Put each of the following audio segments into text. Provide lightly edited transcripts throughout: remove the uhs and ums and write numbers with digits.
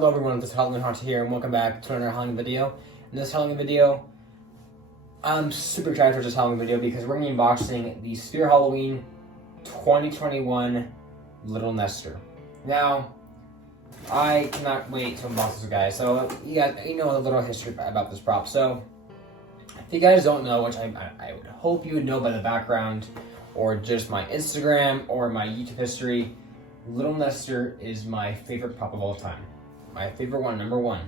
Hello everyone, this is Halloween Hunter here, and welcome back to another Halloween video. In this Halloween video, I'm super excited for this Halloween video because we're going to be unboxing the Spirit Halloween 2021 Little Nester. Now, I cannot wait to unbox this guy. So, you know a little history about this prop. So, if you guys don't know, which I would hope you would know by the background, or just my Instagram or my YouTube history, Little Nester is my favorite prop of all time. My favorite one, number one.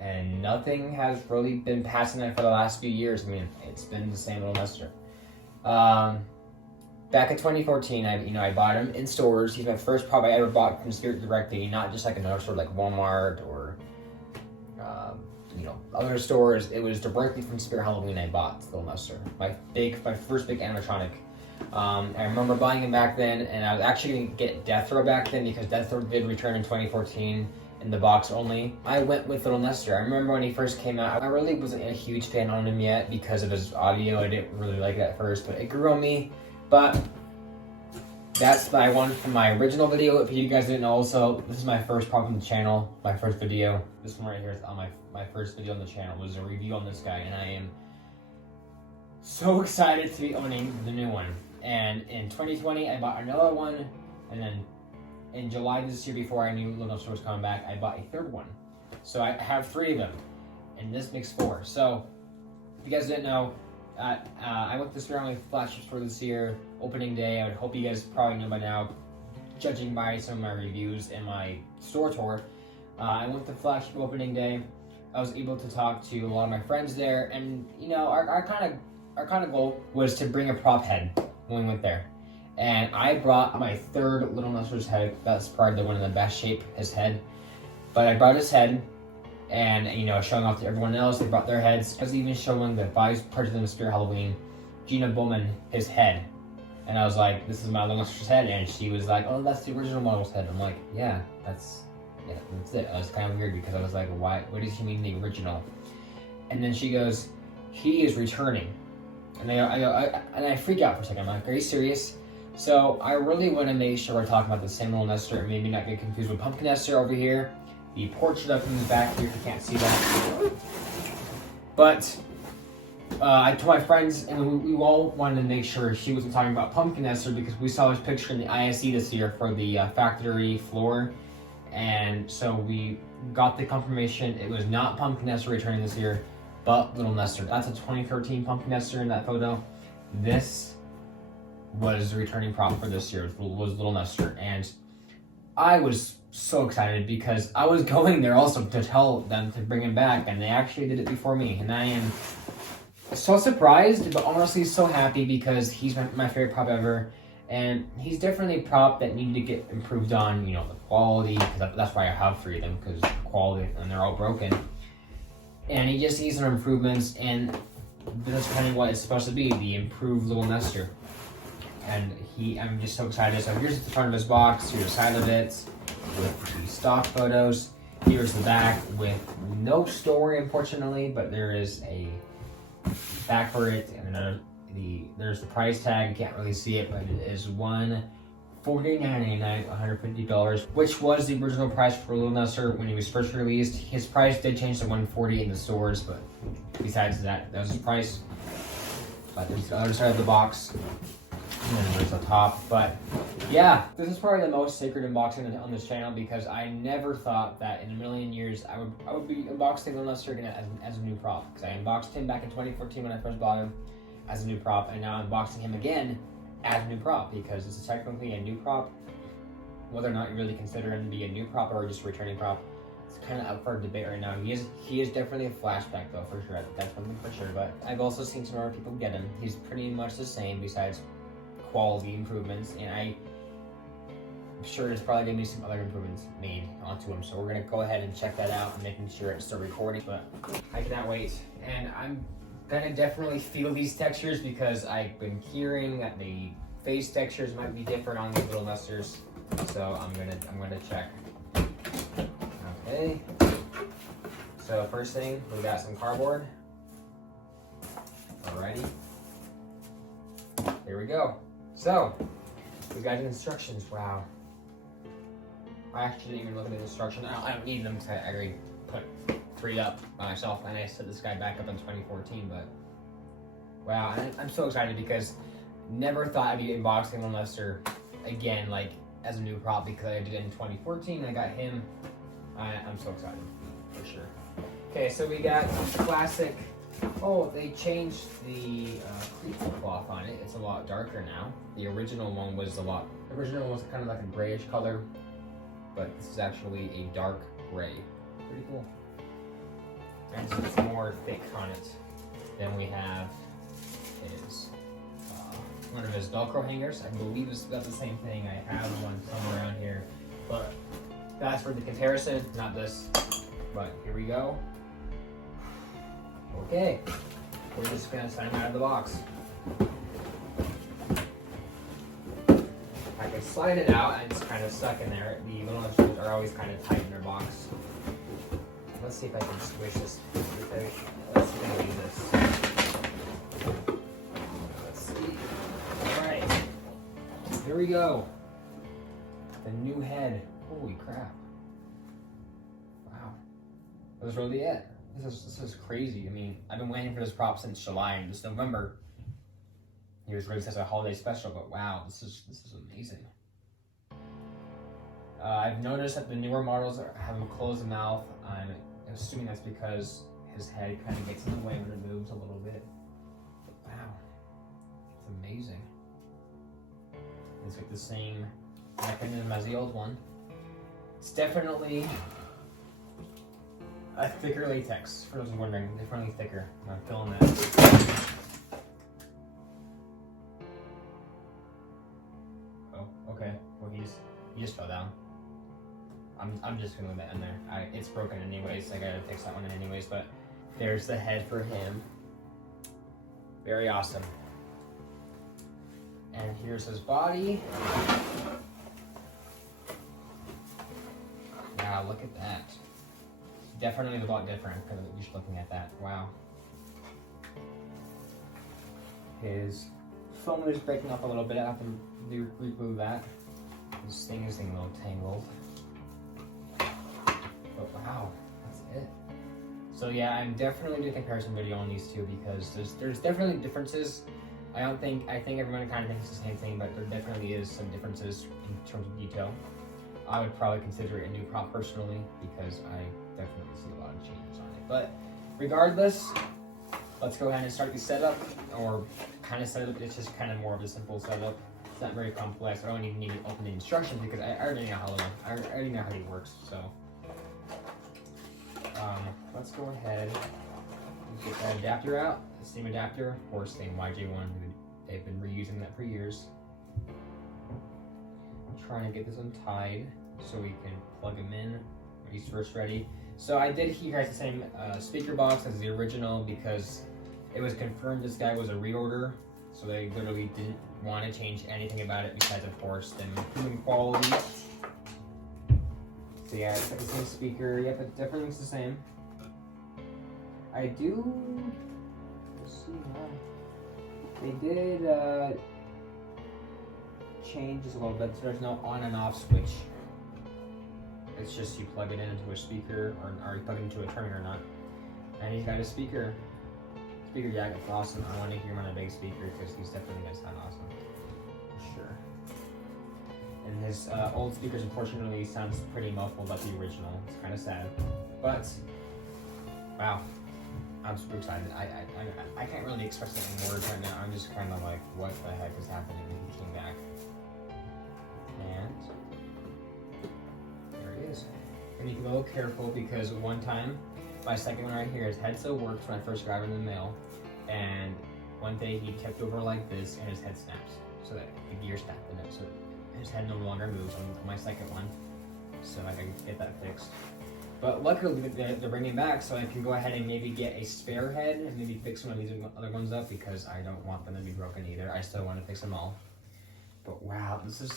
And nothing has really been passing that for the last few years. I mean, it's been the same Little Nester. Back in 2014, I bought him in stores. He's my first prop I ever bought from Spirit directly, not just like another store like Walmart or other stores. It was directly from Spirit Halloween I bought Little Nester. My first big animatronic. I remember buying him back then, and I was actually going to get Death Row back then because Death Row did return in 2014 in the box only. I went with Little Nester. I remember when he first came out, I really wasn't a huge fan on him yet because of his audio. I didn't really like it at first, but it grew on me. But that's my one from my original video. If you guys didn't know, also, this is my first prop on the channel, my first video. This one right here is on my first video on the channel, was a review on this guy, and I am so excited to be owning the new one. And in 2020, I bought another one, and then in July this year, before I knew Little Nester was coming back, I bought a third one. So I have 3 of them, and this makes 4. So, if you guys didn't know, I went to the Spirit Halloween flagship store this year, opening day. I would hope you guys probably know by now, judging by some of my reviews and my store tour. I went to flagship opening day. I was able to talk to a lot of my friends there, and our kind of goal was to bring a prop head when we went there. And I brought my third Little Nester's head. That's probably the one in the best shape, his head. But I brought his head, and showing off to everyone else, they brought their heads. I was even showing the 5 parts of the Spirit Halloween, Gina Bowman, his head. And I was like, this is my Little Nester's head, and she was like, oh, that's the original model's head. I'm like, yeah, that's it. It was kind of weird because I was like, why? What does she mean the original? And then she goes, he is returning. And I freak out for a second. I'm like, are you serious? So I really want to make sure we're talking about the same Little Nester and maybe not get confused with Pumpkin Nester over here. The portrait of him is back here if you can't see that. But I told my friends, and we all wanted to make sure she wasn't talking about Pumpkin Nester because we saw his picture in the ISE this year for the factory floor. And so we got the confirmation it was not Pumpkin Nester returning this year, but Little Nester. That's a 2013 Pumpkin Nester in that photo. This was the returning prop for this year, was Little Nester. And I was so excited because I was going there also to tell them to bring him back, and they actually did it before me. And I am so surprised, but honestly so happy because he's my favorite prop ever. And he's definitely a prop that needed to get improved on, the quality, because that's why I have 3 of them, because quality, and they're all broken. And he just needs some improvements, and that's kind of what it's supposed to be, the improved Little Nester. And I'm just so excited. So here's the front of his box, here's the side of it, with the stock photos. Here's the back with no story, unfortunately, but there is a back for it, and there's the price tag. You can't really see it, but it is $149.99, $150, which was the original price for Little Nester when he was first released. His price did change to $140 in the stores, but besides that was his price. But there's the other side of the box, and then there's the top. But yeah, this is probably the most sacred unboxing on this channel because I never thought that in a million years I would be unboxing Little Nester again as a new prop. Because I unboxed him back in 2014 when I first bought him as a new prop, and now I'm unboxing him again as a new prop because this is technically a new prop. Whether or not you really consider him to be a new prop or just a returning prop, it's kind of up for debate right now. He is definitely a flashback though, for sure. That's one thing for sure. But I've also seen some other people get him. He's pretty much the same besides quality improvements, and I'm sure there's probably gonna be some other improvements made onto him. So we're gonna go ahead and check that out and making sure it's still recording. But I cannot wait, and I'm gonna definitely feel these textures because I've been hearing that the face textures might be different on the Little Nesters. So I'm gonna check. Okay. So first thing, we got some cardboard. Alrighty. Here we go. So we got instructions. Wow. I actually didn't even look at the instructions. I don't need them because I already put 3 up by myself, and I set this guy back up in 2014. But wow, I'm so excited because never thought I'd be unboxing one Lester again, like as a new prop, because I did it in 2014. I got him. I'm so excited for sure. Okay, so we got classic. Oh, they changed the cleat cloth on it. It's a lot darker now. The original one was kind of like a grayish color, but this is actually a dark gray. Pretty cool. And so it's more thick on it. Then we have his one of his Velcro hangers. I believe it's about the same thing. I have one somewhere around here, but that's for the comparison, not this. But here we go. Okay, we're just gonna set him out of the box. I can slide it out and it's kind of stuck in there. The little screws are always kind of tight in their box. Let's see if I can squish this. Let's see if I can do this. Let's see. Alright, here we go. The new head. Holy crap. Wow. That was really it. This is crazy. I mean, I've been waiting for this prop since July, and this November he was released as a holiday special. But wow, this is amazing. I've noticed that the newer models have a closed mouth. I'm assuming that's because his head kind of gets in the way when it moves a little bit. But wow, it's amazing. It's got the same mechanism as the old one. It's definitely a thicker latex, for those wondering. Definitely thicker. I'm feeling that. Oh, okay. Well, he just fell down. I'm just gonna leave that in there. It's broken anyways. I gotta fix that one anyways. But there's the head for him. Very awesome. And here's his body. Wow, look at that. Definitely a lot different because just looking at that. Wow. His foam is breaking up a little bit. I have to remove that. This thing is getting a little tangled. But wow, that's it. So yeah, I'm definitely doing a comparison video on these two because there's definitely differences. I think everyone kind of thinks the same thing, but there definitely is some differences in terms of detail. I would probably consider it a new prop personally because I definitely see a lot of changes on it. But regardless, let's go ahead and start the setup, or kind of setup. It's just kind of more of a simple setup. It's not very complex. I don't even need to open the instructions because I already know I already know how he works. So let's go ahead and get that adapter out. The same adapter, of course, same YJ1. They've been reusing that for years. I'm trying to get this untied so we can plug him in when he's first ready. So I did hear the same speaker box as the original because it was confirmed this guy was a reorder. So they literally didn't want to change anything about it besides, of course, them improving quality. So yeah, it's got the same speaker. Yep, it definitely looks the same. I do. Let's see. They did change this a little bit. So there's no on and off switch. It's just you plug it into a speaker, or you plug it into a turn or not. And he's got a speaker jack. It's awesome. I want to hear him on a big speaker because he's definitely gonna sound awesome. For sure. And his old speakers, unfortunately, sounds pretty muffled like the original. It's kind of sad. But, wow. I'm super excited. I can't really express it in words right now. I'm just kind of like, what the heck is happening when he came back? And there it is. And you can be a little careful because one time, my second one right here, his head still works when I first got him in the mail. And one day he tipped over like this and his head snaps. So that the gear snapped in it. So his head no longer moves on my second one. So I can get that fixed. But luckily they're bringing it back, so I can go ahead and maybe get a spare head and maybe fix one of these other ones up because I don't want them to be broken either. I still want to fix them all. But wow, this is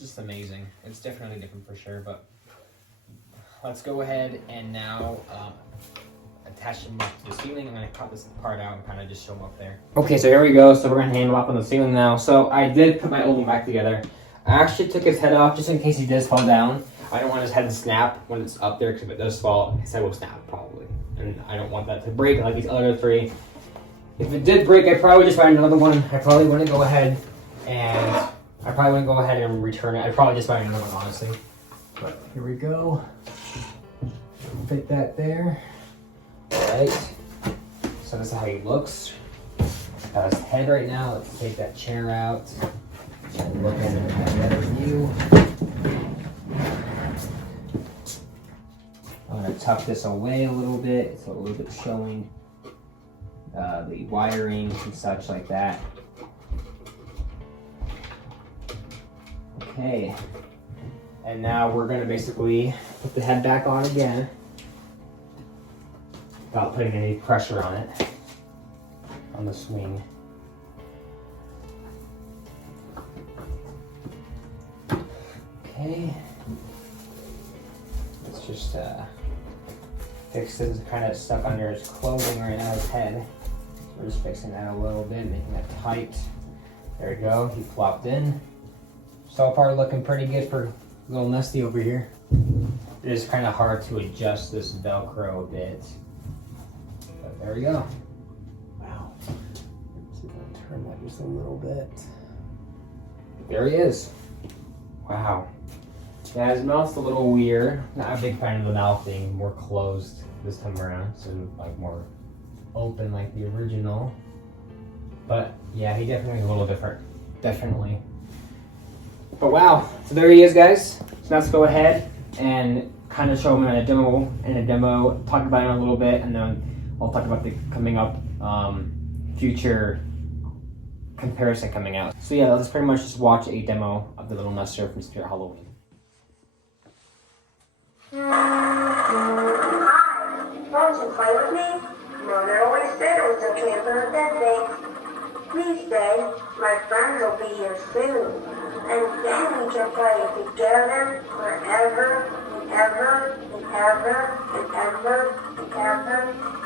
just amazing. It's definitely different for sure. But let's go ahead and now attach them up to the ceiling. I'm going to cut this part out and kind of just show them up there. Okay, so here we go. So we're going to hang them up on the ceiling now. So I did put my old one back together. I actually took his head off just in case he does fall down. I don't want his head to snap when it's up there, because if it does fall, his head will snap probably. And I don't want that to break like these other three. If it did break, I'd probably just find another one. I probably wouldn't go ahead and return it. I'd probably just find another one, honestly. But here we go. Fit that there. Alright. So this is how he looks. Got his head right now. Let's take that chair out and look at it in a better view. I'm going to tuck this away a little bit. It's a little bit showing the wiring and such like that. Okay. And now we're going to basically put the head back on again without putting any pressure on it, on the swing. Okay. Let's just fix this. It's kind of stuck under his clothing right now, his head. So we're just fixing that a little bit, making that tight. There we go. He plopped in. So far looking pretty good for little Nesty over here. It is kind of hard to adjust this Velcro a bit. But there we go. Wow. Let's see if I can turn that just a little bit. There he is. Wow. Yeah, his mouth's a little weird. Not a big fan of the mouth being more closed this time around. So like more open like the original. But yeah, he definitely is a little different. Definitely. But wow, so there he is, guys. So let's go ahead and kind of show him in a demo, talk about him a little bit, and then I'll talk about the coming up future comparison coming out. So yeah, let's pretty much just watch a demo of the little Nestor from Spirit Halloween. Hi, won't you play with me? Mother always said it was okay for a birthday. Please stay, my friends will be here soon. And then we can play together forever and ever and ever and ever and ever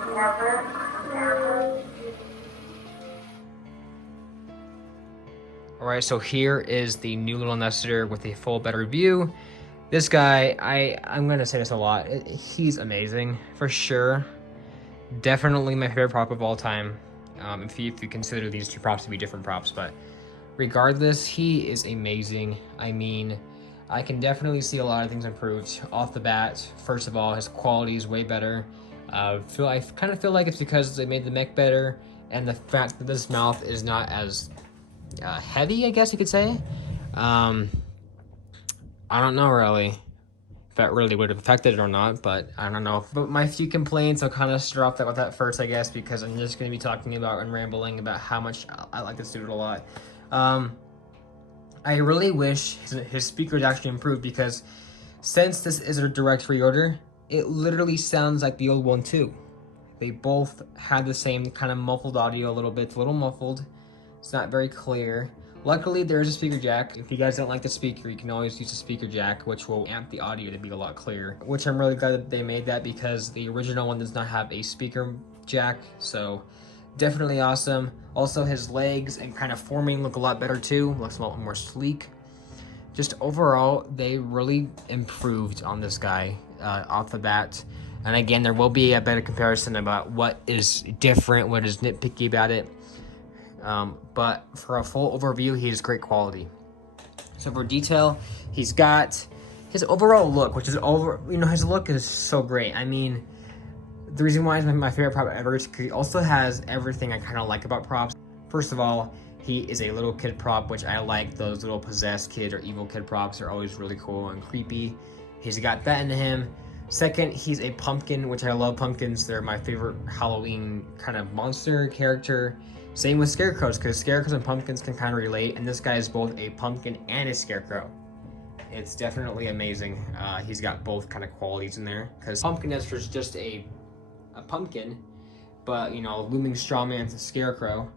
and ever and ever. Alright, so here is the new little Nestor with a full better view. This guy, I'm gonna say this a lot. He's amazing, for sure. Definitely my favorite prop of all time. If you consider these two props to be different props, but regardless, he is amazing. I mean, I can definitely see a lot of things improved off the bat. First of all, his quality is way better. I kind of feel like it's because they made the mech better, and the fact that this mouth is not as heavy, I guess you could say. I don't know really if that really would have affected it or not, but I don't know. But my few complaints, I'll kind of start off with that first, I guess, because I'm just going to be talking about and rambling about how much I like this dude a lot. I really wish his speakers actually improved, because since this is a direct reorder, it literally sounds like the old one too. They both had the same kind of muffled audio a little bit. It's a little muffled. It's not very clear. Luckily, there's a speaker jack. If you guys don't like the speaker, you can always use a speaker jack, which will amp the audio to be a lot clearer. Which I'm really glad that they made that, because the original one does not have a speaker jack. So definitely awesome. Also, his legs and kind of forming look a lot better too. Looks a lot more sleek. Just overall, they really improved on this guy off the bat. And again, there will be a better comparison about what is different, what is nitpicky about it. But for a full overview, he's great quality. So for detail, he's got his overall look, which is his look is so great. I mean, the reason why it's my favorite prop ever is because he also has everything I kind of like about props. First of all, he is a little kid prop, which I like. Those little possessed kid or evil kid props are always really cool and creepy. He's got that into him. Second, he's a pumpkin, which I love pumpkins. They're my favorite Halloween kind of monster character. Same with scarecrows, because scarecrows and pumpkins can kind of relate, and this guy is both a pumpkin and a scarecrow. It's definitely amazing. He's got both kind of qualities in there, because Pumpkin Nestor is just a pumpkin, but looming strawman's a scarecrow,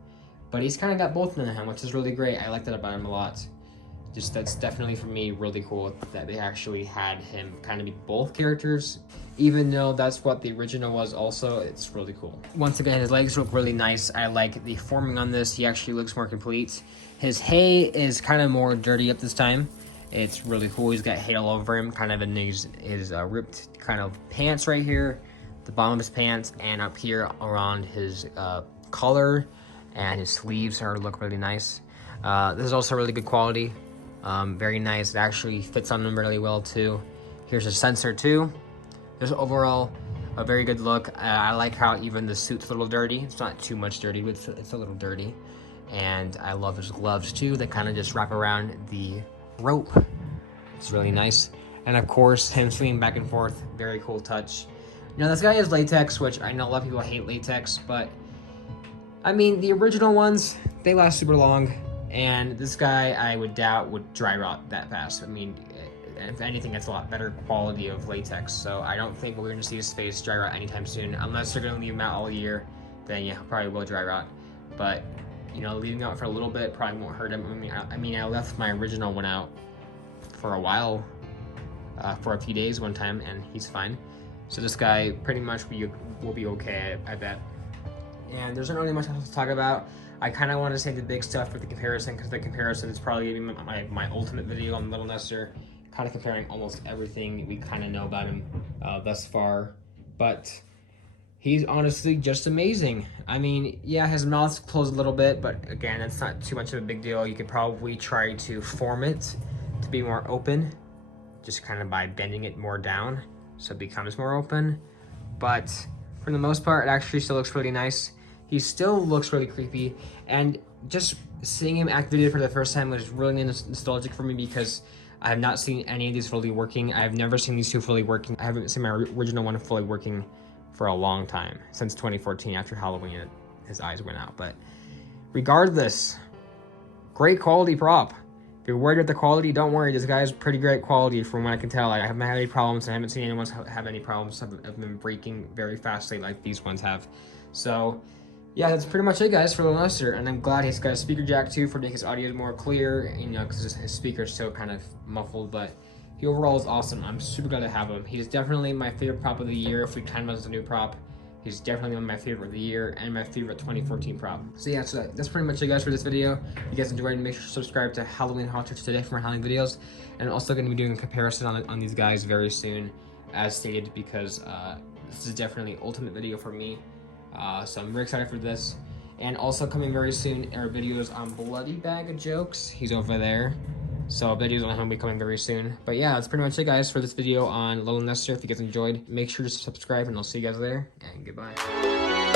but he's kind of got both in him, which is really great. I like that about him a lot. Just that's definitely for me really cool that they actually had him kind of be both characters, even though that's what the original was also. It's really cool. Once again, his legs look really nice. I like the forming on this. He actually looks more complete. His hay is kind of more dirty up this time, It's really cool. He's got hair all over him, kind of in his ripped kind of pants right here, the bottom of his pants, and up here around his collar, and his sleeves look really nice. This is also really good quality, very nice. It actually fits on him really well too. Here's a sensor too. Just overall a very good look. I like how even the suit's a little dirty. It's not too much dirty, but it's a little dirty. And I love his gloves too. They kind of just wrap around the rope. It's really nice. And of course, him swinging back and forth, very cool touch. Now this guy has latex, which I know a lot of people hate latex, but I mean, the original ones, they last super long. And this guy, I would doubt, would dry rot that fast. I mean, if anything, it's a lot better quality of latex. So I don't think we're going to see his face dry rot anytime soon. Unless they're going to leave him out all year, then yeah, probably will dry rot. But, you know, leaving out for a little bit probably won't hurt him. I mean, I left my original one out for a while, for a few days one time, and he's fine. So this guy pretty much will be okay, I bet. And there's not really much else to talk about. I kind of want to say the big stuff for the comparison, because the comparison is probably going to be my ultimate video on Little Nestor, kind of comparing almost everything we kind of know about him thus far. But he's honestly just amazing. I mean, yeah, his mouth's closed a little bit, but again, it's not too much of a big deal. You could probably try to form it to be more open, just kind of by bending it more down so it becomes more open. But for the most part, it actually still looks really nice. He still looks really creepy, and just seeing him activated for the first time was really nostalgic for me, because I have not seen any of these fully working. I have never seen these two fully working. I haven't seen my original one fully working for a long time, since 2014 after Halloween, his eyes went out. But regardless, great quality prop. If you're worried about the quality, don't worry. This guy's pretty great quality from what I can tell. I haven't had any problems. I haven't seen anyone have any problems of them breaking very fastly like these ones have. So yeah, that's pretty much it, guys, for Little Nestor. And I'm glad he's got a speaker jack too, for making his audio more clear, you know, because his speaker's so kind of muffled. But he overall is awesome. I'm super glad to have him. He's definitely my favorite prop of the year if we count him as a new prop. He's definitely one of my favorite of the year and my favorite 2014 prop. So yeah, so that's pretty much it, guys, for this video. If you guys enjoyed, make sure to subscribe to Halloween Hot Tricks today for more Halloween videos. And I'm also going to be doing a comparison on these guys very soon, as stated, because this is definitely ultimate video for me. So I'm very excited for this. And also coming very soon are videos on Bloody Bag of Jokes. He's over there. So videos on him will be coming very soon. But yeah, that's pretty much it, guys, for this video on Little Nestor. If you guys enjoyed, make sure to subscribe, and I'll see you guys there, and goodbye.